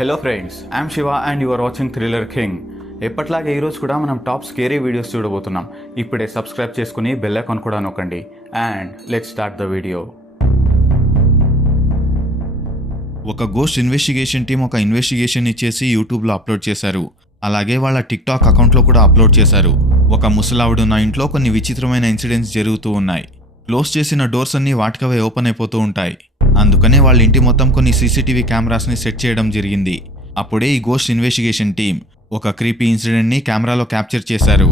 Hello friends, I'm Shiva and you are watching thriller king. ఎప్పట్లాగే ఈరోజు కూడా మనం టాప్ స్కేరీ వీడియోస్ చూడబోతున్నాం. ఇప్పుడే సబ్స్క్రైబ్ చేసుకుని బెల్ ఐకాన్ కూడా నొక్కండి. And let's start the video. ఒక గోస్ట్ ఇన్వెస్టిగేషన్ టీం ఒక ఇన్వెస్టిగేషన్ ఇచ్చేసి యూట్యూబ్లో అప్లోడ్ చేశారు. అలాగే వాళ్ళ టిక్టాక్ అకౌంట్లో కూడా అప్లోడ్ చేశారు. ఒక ముసలావిడ ఉన్న ఇంట్లో కొన్ని విచిత్రమైన ఇన్సిడెంట్స్ జరుగుతూ ఉన్నాయి. క్లోజ్ చేసిన డోర్స్ అన్నీ వాటికవే ఓపెన్ అయిపోతూ ఉంటాయి. అందుకనే వాళ్ళ ఇంటి మొత్తం కొన్ని సీసీటీవీ కెమెరాస్ని సెట్ చేయడం జరిగింది. అప్పుడే ఈ గోస్ట్ ఇన్వెస్టిగేషన్ టీం ఒక క్రీపీ ఇన్సిడెంట్ని కెమెరాలో క్యాప్చర్ చేశారు.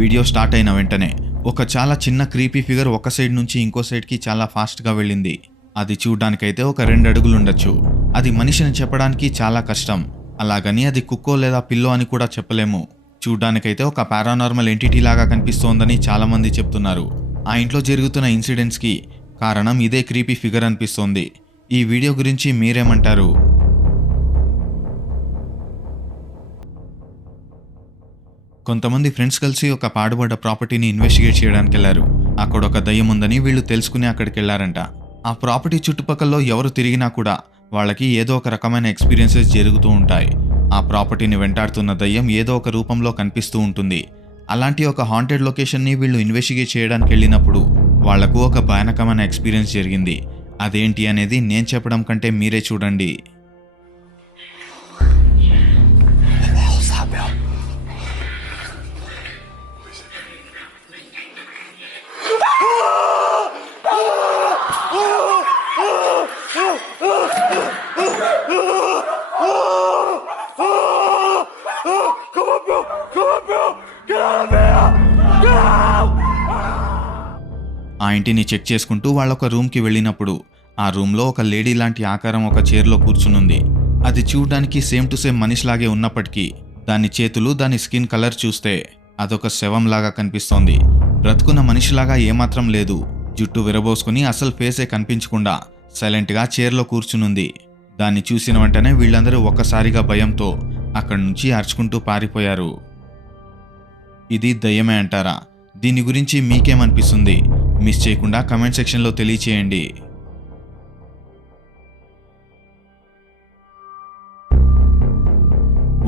వీడియో స్టార్ట్ అయిన వెంటనే ఒక చాలా చిన్న క్రీపీ ఫిగర్ ఒక సైడ్ నుంచి ఇంకో సైడ్కి చాలా ఫాస్ట్గా వెళ్ళింది. అది చూడ్డానికైతే ఒక 2 అడుగులు ఉండొచ్చు. అది మనిషిని చెప్పడానికి చాలా కష్టం. అలాగని అది కుక్కో లేదా పిల్లో అని కూడా చెప్పలేము. చూడ్డానికైతే ఒక పారానార్మల్ ఎంటిటీ లాగా కనిపిస్తోందని చాలామంది చెప్తున్నారు. ఆ ఇంట్లో జరుగుతున్న ఇన్సిడెంట్స్కి కారణం ఇదే క్రీపీ ఫిగర్ అనిపిస్తోంది. ఈ వీడియో గురించి మీరేమంటారు? కొంతమంది ఫ్రెండ్స్ కలిసి ఒక పాడుబడ్డ ప్రాపర్టీని ఇన్వెస్టిగేట్ చేయడానికి వెళ్ళారు. అక్కడ ఒక దయ్యం ఉందని వీళ్ళు తెలుసుకుని అక్కడికి వెళ్ళారంట. ఆ ప్రాపర్టీ చుట్టుపక్కల ఎవరు తిరిగినా కూడా వాళ్ళకి ఏదో ఒక రకమైన ఎక్స్పీరియన్సెస్ జరుగుతూ ఉంటాయి. ఆ ప్రాపర్టీని వెంటాడుతున్న దయ్యం ఏదో ఒక రూపంలో కనిపిస్తూ ఉంటుంది. అలాంటి ఒక హాంటెడ్ లొకేషన్ని వీళ్ళు ఇన్వెస్టిగేట్ చేయడానికి వెళ్ళినప్పుడు వాళ్లకు ఒక భయానకమైన ఎక్స్పీరియన్స్ జరిగింది. అదేంటి అనేది నేను చెప్పడం కంటే మీరే చూడండి. ఆ ఇంటిని చెక్ చేసుకుంటూ వాళ్ళొక రూమ్కి వెళ్ళినప్పుడు ఆ రూమ్లో ఒక లేడీ లాంటి ఆకారం ఒక చైర్లో కూర్చునుంది. అది చూడడానికి సేమ్ టు సేమ్ మనిషిలాగే ఉన్నప్పటికీ దాని చేతులు, దాని స్కిన్ కలర్ చూస్తే అదొక శవంలాగా కనిపిస్తోంది. బ్రతుకున్న మనిషిలాగా ఏమాత్రం లేదు. జుట్టు విరబోసుకుని అసలు ఫేసే కనిపించకుండా సైలెంట్గా చైర్లో కూర్చునుంది. దాన్ని చూసిన వెంటనే వీళ్ళందరూ ఒక్కసారిగా భయంతో అక్కడి నుంచి అరుచుకుంటూ పారిపోయారు. ఇది దయ్యమే అంటారా? దీని గురించి మీకేమనిపిస్తుంది? మిస్ చేయకుండా కమెంట్ సెక్షన్లో తెలియచేయండి.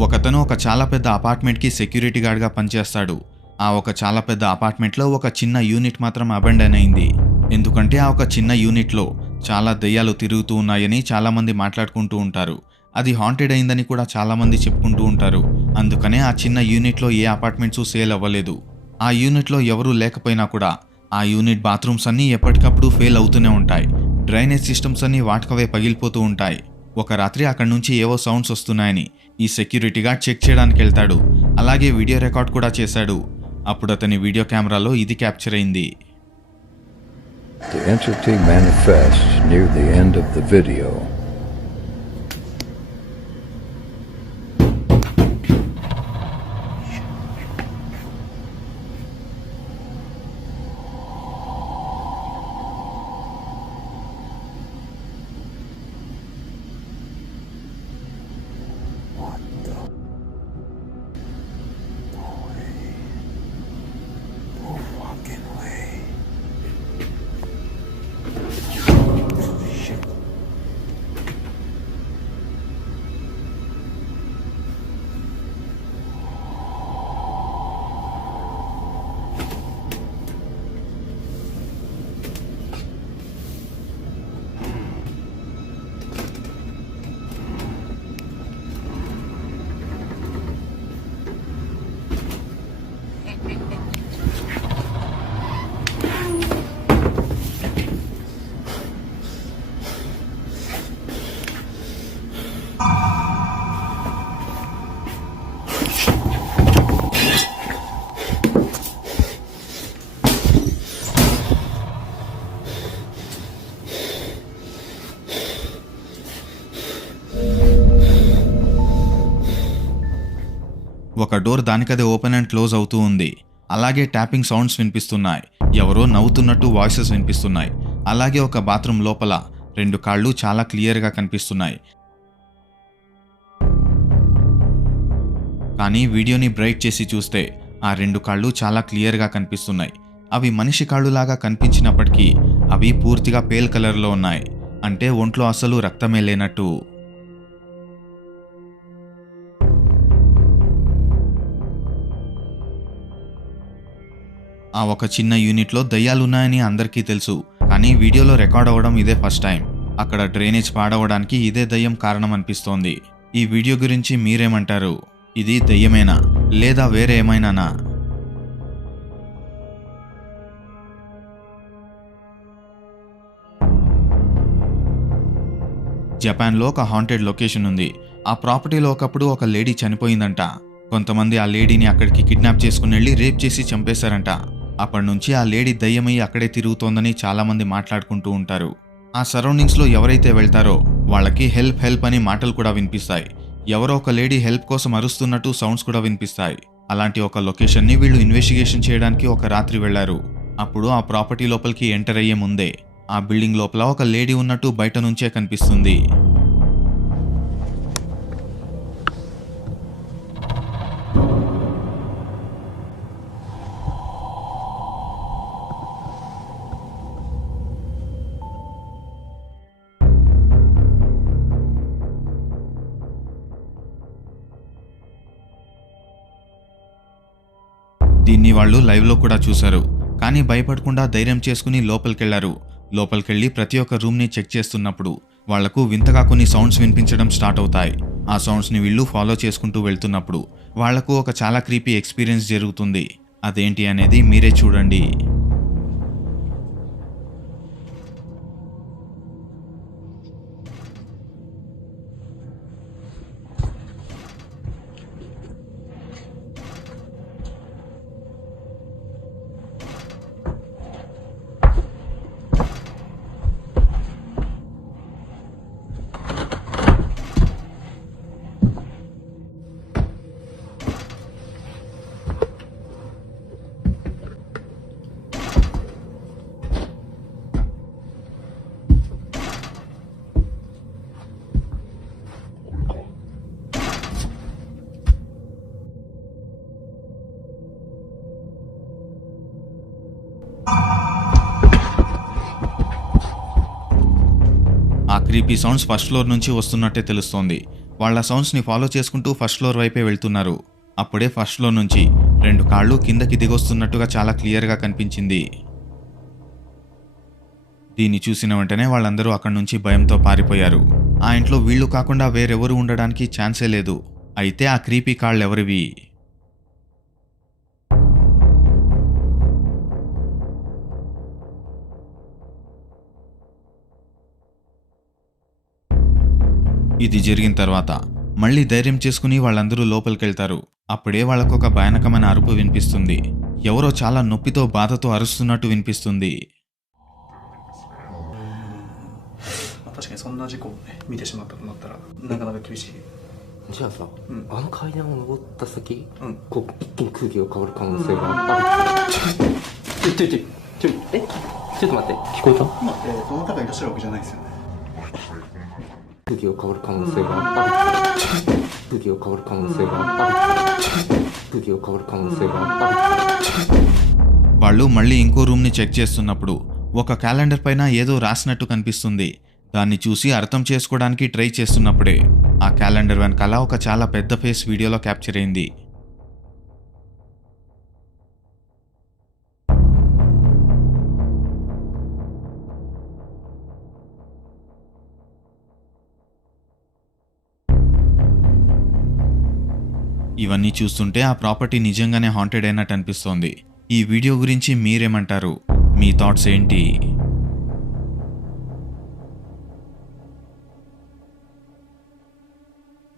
ఒకతను ఒక చాలా పెద్ద అపార్ట్మెంట్కి సెక్యూరిటీ గార్డ్గా పనిచేస్తాడు. ఆ ఒక చాలా పెద్ద అపార్ట్మెంట్లో ఒక చిన్న యూనిట్ మాత్రం అబాండన్ అయింది. ఎందుకంటే ఆ ఒక చిన్న యూనిట్లో చాలా దయ్యాలు తిరుగుతూ ఉన్నాయని చాలామంది మాట్లాడుకుంటూ ఉంటారు. అది హాంటెడ్ అయిందని కూడా చాలామంది చెప్పుకుంటూ ఉంటారు. అందుకనే ఆ చిన్న యూనిట్లో ఏ అపార్ట్మెంట్స్ సేల్ అవ్వలేదు. ఆ యూనిట్లో ఎవరూ లేకపోయినా కూడా ఆ యూనిట్ బాత్రూమ్స్ అన్నీ ఎప్పటికప్పుడు ఫెయిల్ అవుతూనే ఉంటాయి. డ్రైనేజ్ సిస్టమ్స్ అన్నీ వాటికవే పగిలిపోతూ ఉంటాయి. ఒక రాత్రి అక్కడి నుంచి ఏవో సౌండ్స్ వస్తున్నాయని ఈ సెక్యూరిటీ గార్డ్ చెక్ చేయడానికి వెళ్తాడు. అలాగే వీడియో రికార్డ్ కూడా చేశాడు. అప్పుడు అతని వీడియో కెమెరాలో ఇది క్యాప్చర్ అయింది. The entity manifests near the end of the video. ఒక డోర్ దానికదే ఓపెన్ అండ్ క్లోజ్ అవుతూ ఉంది. అలాగే ట్యాపింగ్ సౌండ్స్ వినిపిస్తున్నాయి. ఎవరో నవ్వుతున్నట్టు వాయిసెస్ వినిపిస్తున్నాయి. అలాగే ఒక బాత్రూమ్ లోపల 2 కాళ్ళు చాలా క్లియర్గా కనిపిస్తున్నాయి. కానీ వీడియోని బ్రైట్ చేసి చూస్తే ఆ 2 కాళ్ళు చాలా క్లియర్గా కనిపిస్తున్నాయి. అవి మనిషి కాళ్ళులాగా కనిపించినప్పటికీ అవి పూర్తిగా పేల్ కలర్లో ఉన్నాయి. అంటే ఒంట్లో అసలు రక్తమే లేనట్టు. ఆ ఒక చిన్న యూనిట్లో దయ్యాలున్నాయని అందరికీ తెలుసు, కానీ వీడియోలో రికార్డ్ అవ్వడం ఇదే ఫస్ట్ టైం. అక్కడ డ్రైనేజ్ పాడవడానికి ఇదే దయ్యం కారణం అనిపిస్తోంది. ఈ వీడియో గురించి మీరేమంటారు? ఇది దయ్యమేనా లేదా వేరే ఏమైనానా? జపాన్లో ఒక హాంటెడ్ లొకేషన్ ఉంది. ఆ ప్రాపర్టీలో ఒకప్పుడు ఒక లేడీ చనిపోయిందంట. కొంతమంది ఆ లేడీని అక్కడికి కిడ్నాప్ చేసుకుని వెళ్ళి రేప్ చేసి చంపేశారంట. అప్పటి నుంచి ఆ లేడీ దయ్యమై అక్కడే తిరుగుతోందని చాలామంది మాట్లాడుకుంటూ ఉంటారు. ఆ సరౌండింగ్స్లో ఎవరైతే వెళ్తారో వాళ్ళకి హెల్ప్ హెల్ప్ అని మాటలు కూడా వినిపిస్తాయి. ఎవరో ఒక లేడీ హెల్ప్ కోసం అరుస్తున్నట్టు సౌండ్స్ కూడా వినిపిస్తాయి. అలాంటి ఒక లొకేషన్ని వీళ్ళు ఇన్వెస్టిగేషన్ చేయడానికి ఒక రాత్రి వెళ్లారు. అప్పుడు ఆ ప్రాపర్టీ లోపలికి ఎంటర్ అయ్యే ముందే ఆ బిల్డింగ్ లోపల ఒక లేడీ ఉన్నట్టు బయట నుంచే కనిపిస్తుంది. దీన్ని వాళ్ళు లైవ్లో కూడా చూశారు. కానీ భయపడకుండా ధైర్యం చేసుకుని లోపలికెళ్లారు. లోపలికెళ్ళి ప్రతి ఒక్క రూమ్ని చెక్ చేస్తున్నప్పుడు వాళ్లకు వింతగా కొన్ని సౌండ్స్ వినిపించడం స్టార్ట్ అవుతాయి. ఆ సౌండ్స్ని వీళ్ళు ఫాలో చేసుకుంటూ వెళ్తున్నప్పుడు వాళ్లకు ఒక చాలా క్రీపీ ఎక్స్పీరియన్స్ జరుగుతుంది. అదేంటి అనేది మీరే చూడండి. ఆ క్రీపీ సౌండ్స్ ఫస్ట్ ఫ్లోర్ నుంచి వస్తున్నట్టే తెలుస్తోంది. వాళ్ళ సౌండ్స్ని ఫాలో చేసుకుంటూ ఫస్ట్ ఫ్లోర్ వైపే వెళ్తున్నారు. అప్పుడే ఫస్ట్ ఫ్లోర్ నుంచి 2 కాళ్ళు కిందకి దిగొస్తున్నట్టుగా చాలా క్లియర్గా కనిపించింది. దీన్ని చూసిన వెంటనే వాళ్ళందరూ అక్కడి నుంచి భయంతో పారిపోయారు. ఆ ఇంట్లో వీళ్ళు కాకుండా వేరెవరు ఉండడానికి ఛాన్సే లేదు. అయితే ఆ క్రీపీ కాళ్ళు ఎవరివి? ఇది జరిగిన తర్వాత మళ్ళీ ధైర్యం చేసుకుని వాళ్ళందరూ లోపలికెళ్తారు. అప్పుడే వాళ్ళకొక భయానకమైన అరుపు వినిపిస్తుంది. ఎవరో చాలా నొప్పితో బాధతో అరుస్తున్నట్టు వినిపిస్తుంది. 確かにそんな事故をね見てしまったとなったらなかなか厳しい。じゃあさ、あの階段を登った先、こう一気に空気が変わる可能性がある。ちょいちょっと待って、聞こえた？その方がいらっしゃるわけじゃないですよね。空気が変わる可能性がある。空気が変わる可能性がある。空気が変わる可能性がある。వాళ్ళు మళ్ళీ ఇంకో రూమ్ని చెక్ చేస్తున్నప్పుడు ఒక క్యాలెండర్ పైన ఏదో రాసినట్టు కనిపిస్తుంది. దాన్ని చూసి అర్థం చేసుకోవడానికి ట్రై చేస్తున్నప్పుడే ఆ క్యాలెండర్ వెనకాల ఒక చాలా పెద్ద ఫేస్ వీడియోలో క్యాప్చర్ అయింది. ఇవన్నీ చూస్తుంటే ఆ ప్రాపర్టీ నిజంగానే హాంటెడ్ అయినట్టు అనిపిస్తోంది. ఈ వీడియో గురించి మీరేమంటారు? మీ థాట్స్ ఏంటి?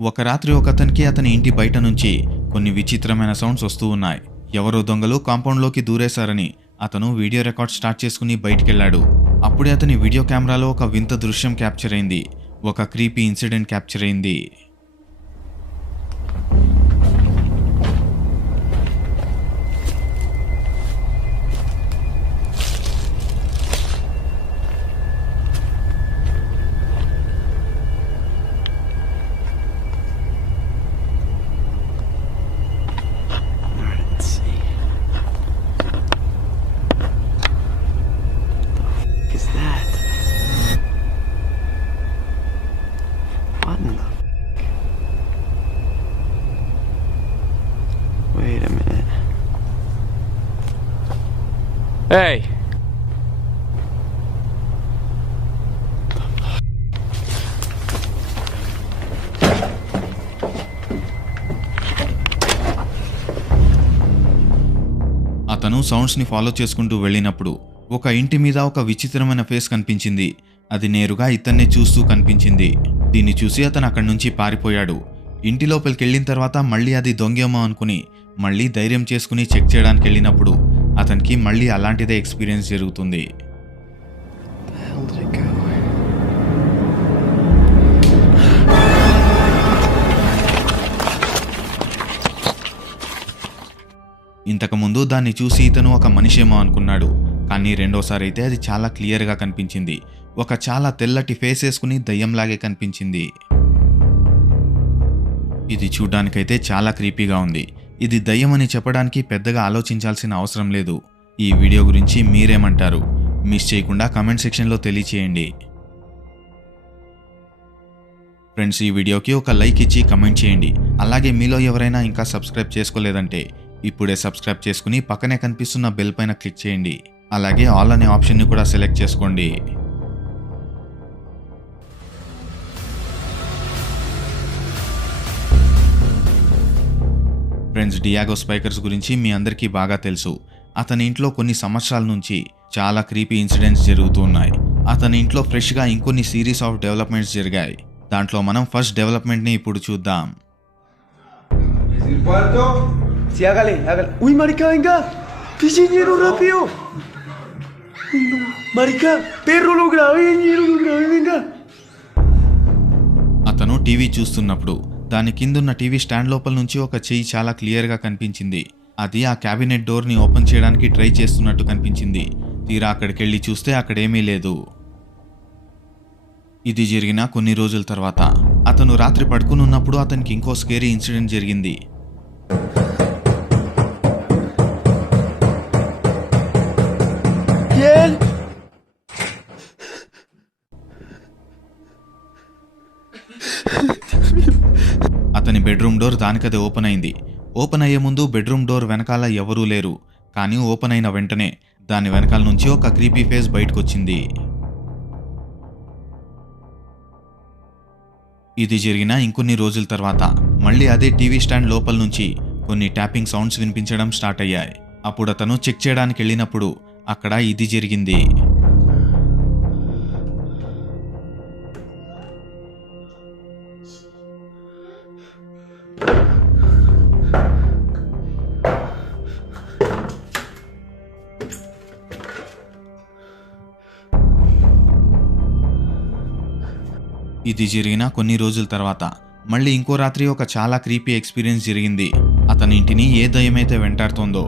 ఒక రాత్రి ఒకతనికి అతని ఇంటి బయట నుంచి కొన్ని విచిత్రమైన సౌండ్స్ వస్తూ ఉన్నాయి. ఎవరో దొంగలు కాంపౌండ్లోకి దూరేశారని అతను వీడియో రికార్డ్ స్టార్ట్ చేసుకుని బయటికెళ్లాడు. అప్పుడే అతని వీడియో కెమెరాలో ఒక వింత దృశ్యం క్యాప్చర్ అయింది. ఒక క్రీపీ ఇన్సిడెంట్ క్యాప్చర్ అయింది. ఏయ్ అతను సౌండ్స్ని ఫాలో చేసుకుంటూ వెళ్ళినప్పుడు ఒక ఇంటి మీద ఒక విచిత్రమైన ఫేస్ కనిపించింది. అది నేరుగా ఇతన్నే చూస్తూ కనిపించింది. దీన్ని చూసి అతను అక్కడి నుంచి పారిపోయాడు. ఇంటి లోపలికి వెళ్ళిన తర్వాత మళ్ళీ అది దొంగేమో అనుకుని మళ్ళీ ధైర్యం చేసుకుని చెక్ చేయడానికి వెళ్ళినప్పుడు అతనికి మళ్ళీ అలాంటిదే ఎక్స్పీరియన్స్ జరుగుతుంది. ఇంతకుముందు దాన్ని చూసి ఇతను ఒక మనిషేమో అనుకున్నాడు. కానీ రెండోసారి అయితే అది చాలా క్లియర్గా కనిపించింది. ఒక చాలా తెల్లటి ఫేస్ వేసుకుని దయ్యంలాగే కనిపించింది. ఇది చూడ్డానికైతే చాలా క్రీపీగా ఉంది. ఇది దయ్యం అని చెప్పడానికి పెద్దగా ఆలోచించాల్సిన అవసరం లేదు. ఈ వీడియో గురించి మీరేమంటారు? మిస్ చేయకుండా కామెంట్ సెక్షన్లో తెలియచేయండి. ఫ్రెండ్స్, ఈ వీడియోకి ఒక లైక్ ఇచ్చి కమెంట్ చేయండి. అలాగే మీలో ఎవరైనా ఇంకా సబ్స్క్రైబ్ చేసుకోలేదంటే ఇప్పుడే సబ్స్క్రైబ్ చేసుకుని పక్కనే కనిపిస్తున్న బెల్ పైన క్లిక్ చేయండి. అలాగే ఆల్ అనే ఆప్షన్ని కూడా సెలెక్ట్ చేసుకోండి. ఫ్రెండ్స్, డియాగో స్పైకర్స్ గురించి మీ అందరికీ బాగా తెలుసు. అతని ఇంట్లో కొన్ని సంవత్సరాల నుంచి చాలా క్రీపీ ఇన్సిడెంట్స్ జరుగుతూ ఉన్నాయి. అతని ఇంట్లో ఫ్రెష్గా ఇంకొన్ని సిరీస్ ఆఫ్ డెవలప్మెంట్స్ జరిగాయి. దాంట్లో మనం ఫస్ట్ డెవలప్మెంట్ని ఇప్పుడు చూద్దాం. Sí, hágale, hágale. Uy, marica, venga. Pichiñero, rápido. Uy, no. Marica, perro, lo grabé, ñero, lo grabé, venga. అతను టీవీ చూస్తున్నప్పుడు దాని కిందున్న టీవీ స్టాండ్ లోపల నుంచి ఒక చెయ్యి చాలా క్లియర్గా కనిపించింది. అది ఆ క్యాబినెట్ డోర్ని ఓపెన్ చేయడానికి ట్రై చేస్తున్నట్టు కనిపించింది. తీరా అక్కడికి వెళ్ళి చూస్తే అక్కడేమీ లేదు. ఇది జరిగిన కొన్ని రోజుల తర్వాత అతను రాత్రి పడుకుని ఉన్నప్పుడు అతనికి ఇంకో స్కేరీ ఇన్సిడెంట్ జరిగింది. అతని బెడ్రూమ్ డోర్ దానికదే ఓపెన్ అయింది. ఓపెన్ అయ్యే ముందు బెడ్రూమ్ డోర్ వెనకాల ఎవరూ లేరు. కానీ ఓపెన్ అయిన వెంటనే దాని వెనకాల నుంచి ఒక క్రీపీ ఫేస్ బయటకొచ్చింది. ఇది జరిగిన ఇంకొన్ని రోజుల తర్వాత మళ్ళీ అదే టీవీ స్టాండ్ లోపల నుంచి కొన్ని ట్యాపింగ్ సౌండ్స్ వినిపించడం స్టార్ట్ అయ్యాయి. అప్పుడు అతను చెక్ చేయడానికి వెళ్ళినప్పుడు అక్కడ ఇది జరిగింది. ఇది జరిగిన కొన్ని రోజుల తర్వాత మళ్ళీ ఇంకో రాత్రి ఒక చాలా క్రీపీ ఎక్స్పీరియన్స్ జరిగింది. అతని ఇంటిని ఏ దయ్యమైతే వెంటాడుతోందో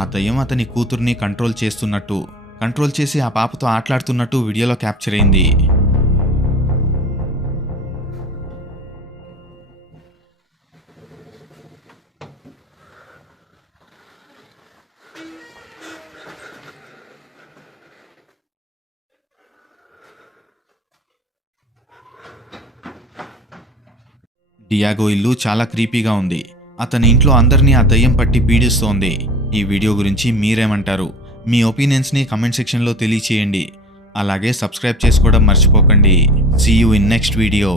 ఆ దయ్యం అతని కూతుర్ని కంట్రోల్ చేసి ఆ పాపతో ఆటలాడుతున్నట్టు వీడియోలో క్యాప్చర్ అయింది. డియాగో ఇల్లు చాలా క్రీపీగా ఉంది. అతని ఇంట్లో అందరినీ ఆ దయ్యం పట్టి పీడిస్తోంది. ఈ వీడియో గురించి మీరేమంటారు? మీ ఒపీనియన్స్ని కమెంట్ సెక్షన్లో తెలియచేయండి. అలాగే సబ్స్క్రైబ్ చేసుకోవడం మర్చిపోకండి. See you in next video.